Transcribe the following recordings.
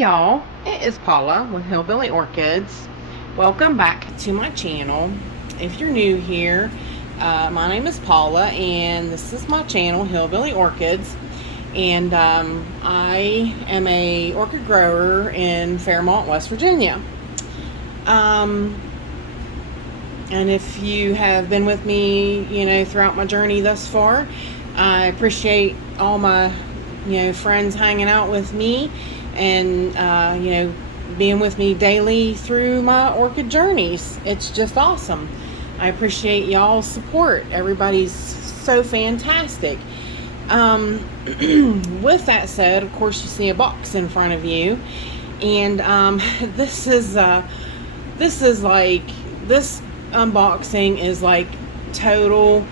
y'all, it is Paula with Hillbilly Orchids. Welcome back to my channel. If you're new here, my name is Paula and this is my channel, Hillbilly Orchids. And I am a orchid grower in Fairmont, West Virginia. And if you have been with me, throughout my journey thus far, I appreciate all my, friends hanging out with me and, being with me daily through my orchid journeys. It's just awesome. I appreciate y'all's support. Everybody's so fantastic. With that said, of course, you see a box in front of you, and this unboxing is like total,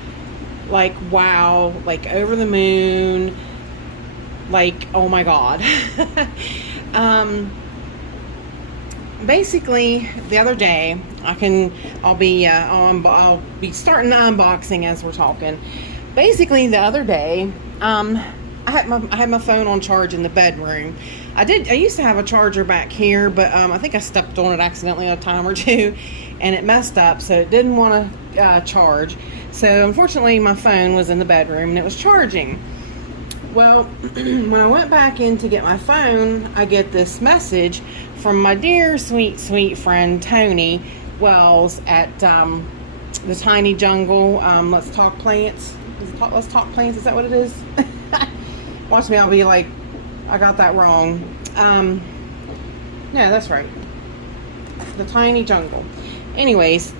like wow, like over the moon, like oh my god. Basically the other day, I'll be starting the unboxing as we're talking. Basically the other day, I had my phone on charge in the bedroom. I used to have a charger back here, but I think I stepped on it accidentally a time or two and it messed up, so it didn't want to charge. So unfortunately my phone was in the bedroom and it was charging. Well, when I went back in to get my phone, I get this message from my dear sweet friend Tony Wells at the Tiny Jungle. Let's Talk Plants. Let's Talk Plants, is that what it is? Watch me, I'll be like, I got that wrong. No, that's right. The Tiny Jungle. Anyways,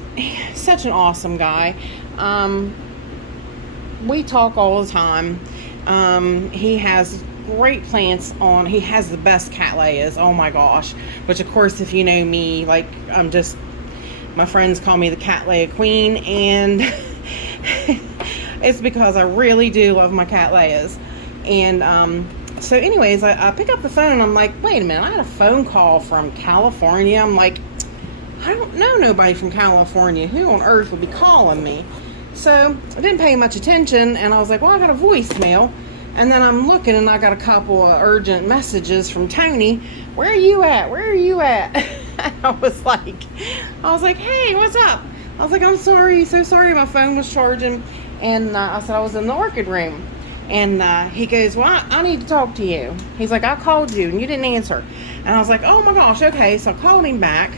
such an awesome guy. We talk all the time. He has great plants on. He has the best cattleyas. Oh my gosh. Which of course, if you know me, like my friends call me the Cattleya Queen, and it's because I really do love my cattleyas. And so anyways, I pick up the phone and I'm like, wait a minute, I had a phone call from California. I'm like, I don't know nobody from California. Who on earth would be calling me? So I didn't pay much attention, and I was like, well, I got a voicemail. And then I'm looking, and I got a couple of urgent messages from Tony. Where are you at? Where are you at? I was like, hey, what's up? I was like, I'm sorry, so sorry, my phone was charging. And I said I was in the orchid room. And he goes, well, I need to talk to you. He's like, I called you, and you didn't answer. And I was like, oh my gosh, okay. So I called him back.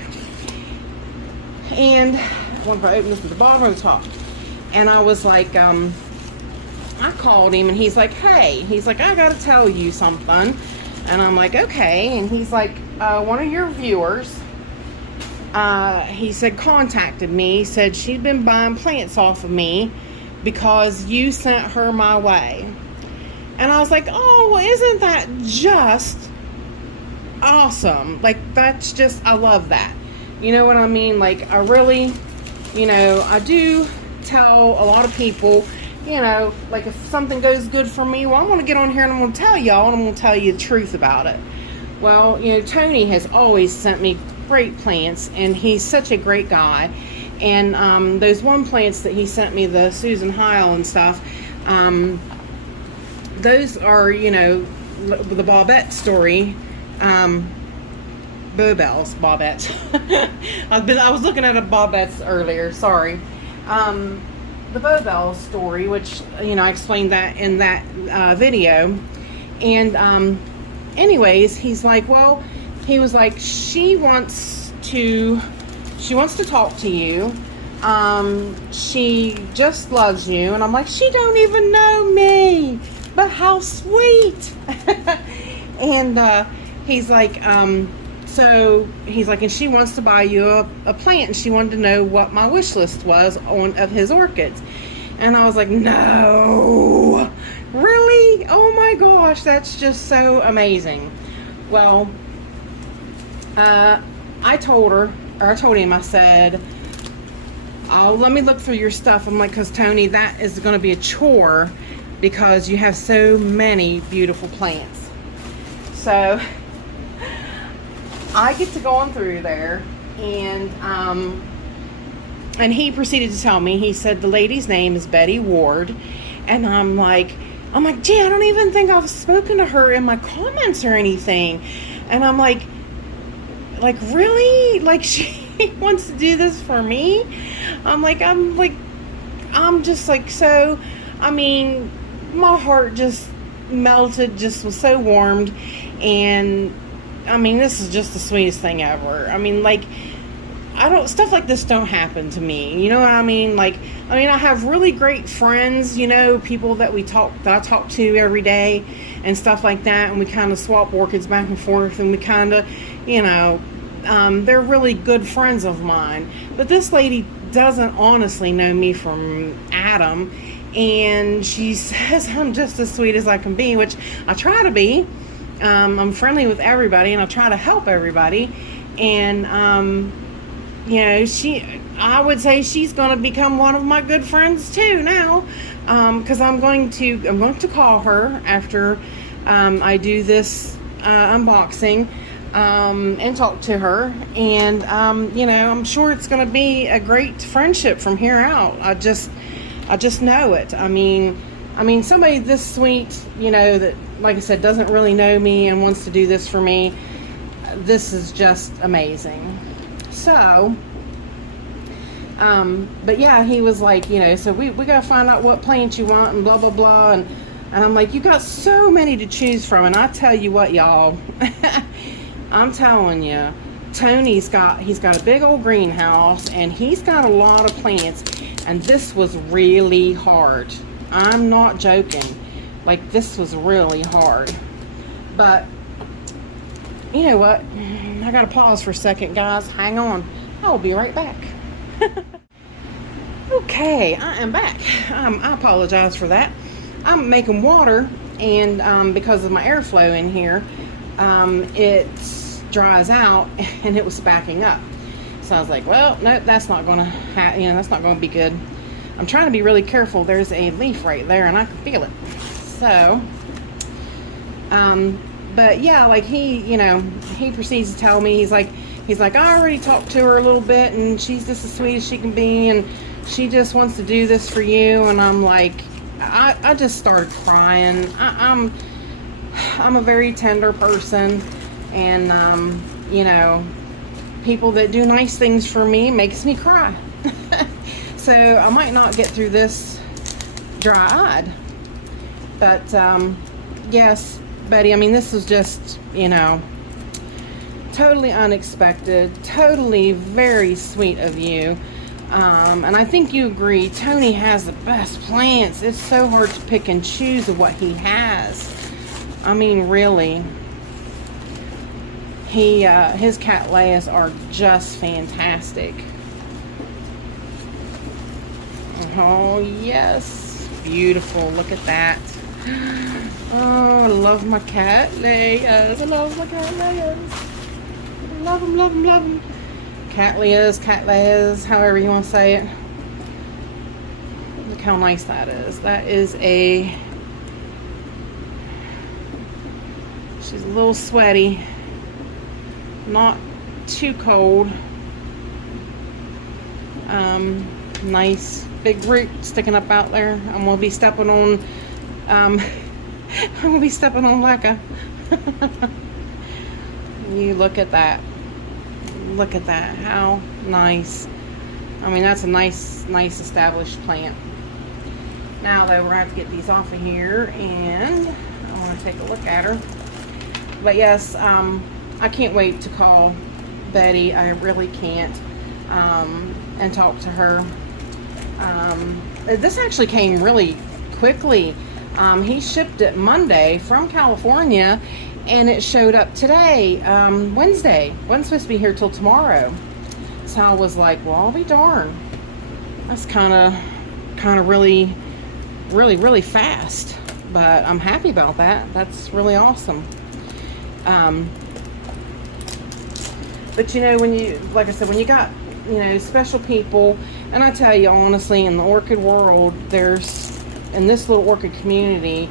And I wonder if I open this at the bottom or the top. And I was like, I called him and he's like, hey, I gotta tell you something. And I'm like, okay. And he's like, one of your viewers, he said, contacted me. He said she'd been buying plants off of me because you sent her my way. And I was like, oh, well, isn't that just awesome? Like, that's just, I love that. You know what I mean? Like, I really, I do tell a lot of people, like if something goes good for me, well, I'm going to get on here and I'm going to tell y'all, and I'm going to tell you the truth about it. Well, Tony has always sent me great plants, and he's such a great guy. And those one plants that he sent me, the Susan Heil and stuff, those are, the Bobette story, Bobettes. I was looking at a Bobette's earlier, sorry. The Bobelle story, which, I explained that in that video. And anyways, he's like, well, he was like, she wants to talk to you. She just loves you. And I'm like, she don't even know me, but how sweet. And he's like, so he's like, and she wants to buy you a plant, and she wanted to know what my wish list was of his orchids. And I was like, no, really? Oh my gosh, that's just so amazing. Well, I told him, I said, oh, let me look through your stuff. I'm like, because Tony, that is going to be a chore because you have so many beautiful plants. So I get to go on through there, and he proceeded to tell me, he said the lady's name is Betty Ward, and I'm like, gee, I don't even think I've spoken to her in my comments or anything. And I'm like, really? Like, she wants to do this for me? I'm just like, so, I mean, my heart just melted, just was so warmed. And I mean, this is just the sweetest thing ever. I mean, like, stuff like this don't happen to me. You know what I mean? Like, I have really great friends, people that I talk to every day and stuff like that. And we kind of swap orchids back and forth, and we kind of, they're really good friends of mine. But this lady doesn't honestly know me from Adam. And she says I'm just as sweet as I can be, which I try to be. I'm friendly with everybody, and I try to help everybody. And, I would say she's going to become one of my good friends too now, because I'm going to call her after I do this unboxing and talk to her, and I'm sure it's going to be a great friendship from here out. I just know it. I mean, somebody this sweet, that, like I said, doesn't really know me and wants to do this for me. This is just amazing. So, but yeah, he was like, so we got to find out what plants you want and blah, blah, blah. And I'm like, you got so many to choose from. And I tell you what, y'all, I'm telling you, Tony's he's got a big old greenhouse, and he's got a lot of plants. And this was really hard. I'm not joking. Like, this was really hard. But you know what? I gotta pause for a second, guys. Hang on. I'll be right back. Okay, I am back. I apologize for that. I'm making water, and because of my airflow in here, it dries out, and it was backing up. So I was like, well, no, that's not gonna that's not gonna be good. I'm trying to be really careful. There's a leaf right there, and I can feel it. So, but yeah, like he proceeds to tell me, he's like, I already talked to her a little bit, and she's just as sweet as she can be, and she just wants to do this for you. And I'm like, I just started crying. I'm a very tender person, and people that do nice things for me makes me cry. So I might not get through this dry-eyed, but yes, Betty, this was just, totally unexpected, totally very sweet of you. And I think you agree, Tony has the best plants. It's so hard to pick and choose of what he has. Really. His cattleyas are just fantastic. Oh, yes. Beautiful. Look at that. Oh, I love my cattleyas. I love my cattleyas. Love them, love them, love them. Cattleyas, however you want to say it. Look how nice that is. That is she's a little sweaty. Not too cold. Nice big root sticking up out there. I'm gonna be stepping on Lekka. You look at that. Look at that. How nice. That's a nice established plant. Now though, we're gonna have to get these off of here, and I want to take a look at her. But yes, I can't wait to call Betty. I really can't. And talk to her. This actually came really quickly. He shipped it Monday from California, and it showed up today, Wednesday. Wasn't supposed to be here till tomorrow. So I was like, well, I'll be darned. That's kind of really, really, really fast. But I'm happy about that. That's really awesome. But when you, like I said, when you got, special people, and I tell you honestly, in the orchid world, in this little orchid community,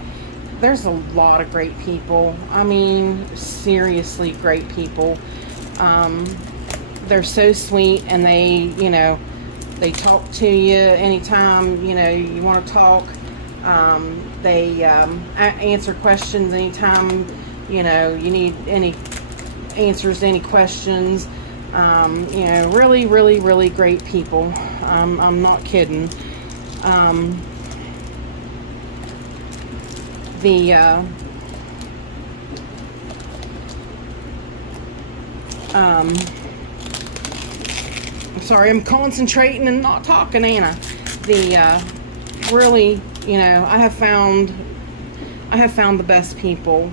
there's a lot of great people. Seriously great people. They're so sweet, and they talk to you anytime, you want to talk. They answer questions anytime, you need any answers any questions. You know, really, really, really great people. I'm not kidding. I'm sorry, I'm concentrating and not talking, ain't I? Really, you know, I have found the best people.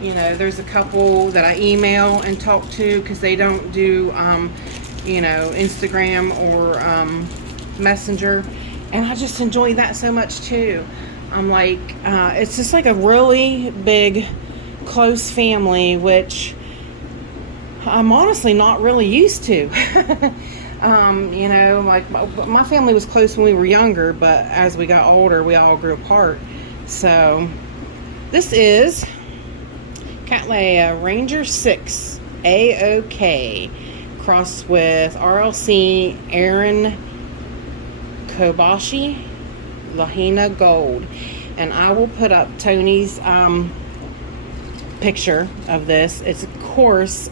You know, there's a couple that I email and talk to because they don't do, you know, Instagram or Messenger, and I just enjoy that so much too. I'm like, it's just like a really big, close family, which I'm honestly not really used to. You know, like my family was close when we were younger, but as we got older, we all grew apart. So this is Cattleya Ranger 6 AOK crossed with RLC Aaron Kobashi Lahaina Gold, and I will put up Tony's picture of this. It's of course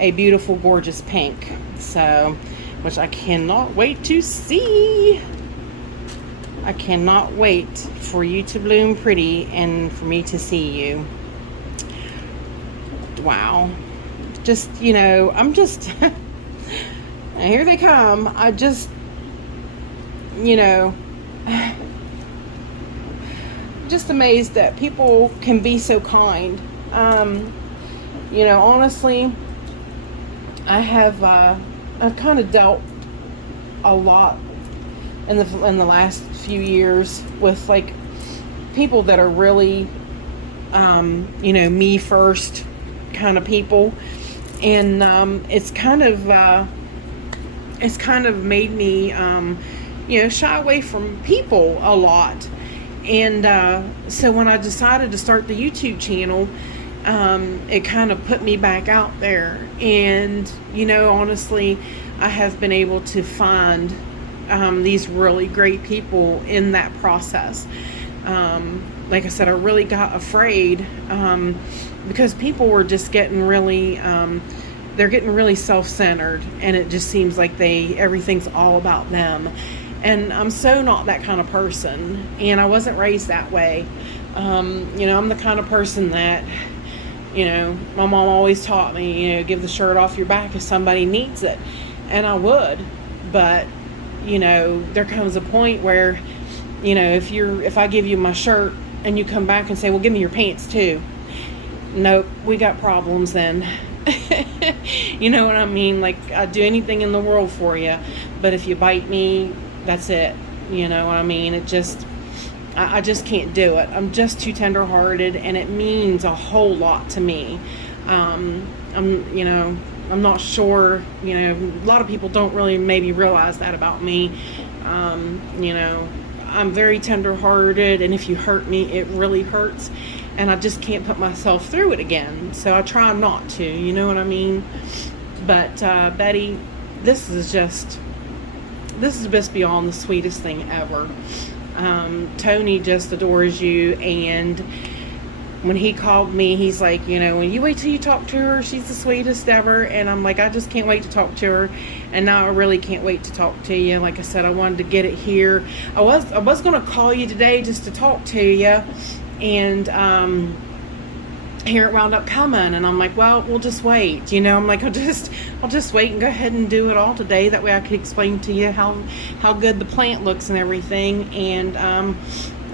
a beautiful, gorgeous pink, so which I cannot wait to see. I cannot wait for you to bloom pretty and for me to see you. Wow. Just, you know, I'm just and here they come. I just, you know, just amazed that people can be so kind. You know, honestly, I've kind of dealt a lot in the last few years with like people that are really, you know, me first kind of people, and it's kind of made me, you know, shy away from people a lot. And so when I decided to start the YouTube channel, it kind of put me back out there. And, you know, honestly, I have been able to find these really great people in that process. Like I said, I really got afraid because people were just getting really, they're getting really self-centered, and it just seems like everything's all about them. And I'm so not that kind of person, and I wasn't raised that way. You know, I'm the kind of person that, you know, my mom always taught me, you know, give the shirt off your back if somebody needs it. And I would, but, you know, there comes a point where, you know, if I give you my shirt and you come back and say, well, give me your pants too. Nope, we got problems then. You know what I mean? Like, I'd do anything in the world for you, but if you bite me, that's it. You know what I mean? It just, I just can't do it. I'm just too tender-hearted, and it means a whole lot to me. You know, I'm not sure, you know, a lot of people don't really maybe realize that about me. You know, I'm very tender-hearted, and if you hurt me, it really hurts, and I just can't put myself through it again. So I try not to, you know what I mean? But Betty, this is just beyond the sweetest thing ever. Tony just adores you, and when he called me, he's like, you know, when you wait till you talk to her, she's the sweetest ever. And I'm like, I just can't wait to talk to her, and now I really can't wait to talk to you. Like I said, I wanted to get it here. I was going to call you today just to talk to you, and here it wound up coming, and I'm like, well, we'll just wait, you know. I'm like, I'll just wait and go ahead and do it all today. That way I could explain to you how good the plant looks and everything. And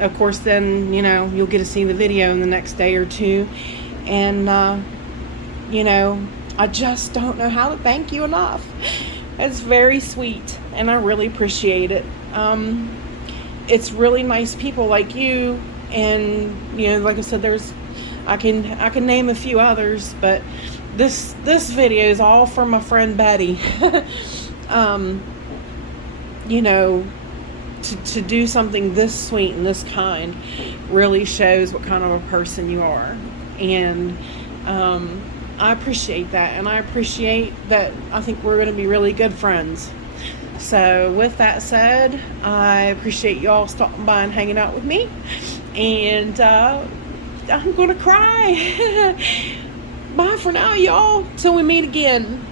of course, then, you know, you'll get to see the video in the next day or two. And you know, I just don't know how to thank you enough. It's very sweet, and I really appreciate it. It's really nice people like you, and, you know, like I said, I can name a few others, but this video is all from my friend Betty. You know, to do something this sweet and this kind really shows what kind of a person you are. And I appreciate that, and I appreciate that. I think we're going to be really good friends. So with that said, I appreciate y'all stopping by and hanging out with me, and I'm gonna cry. Bye for now, y'all. Till we meet again.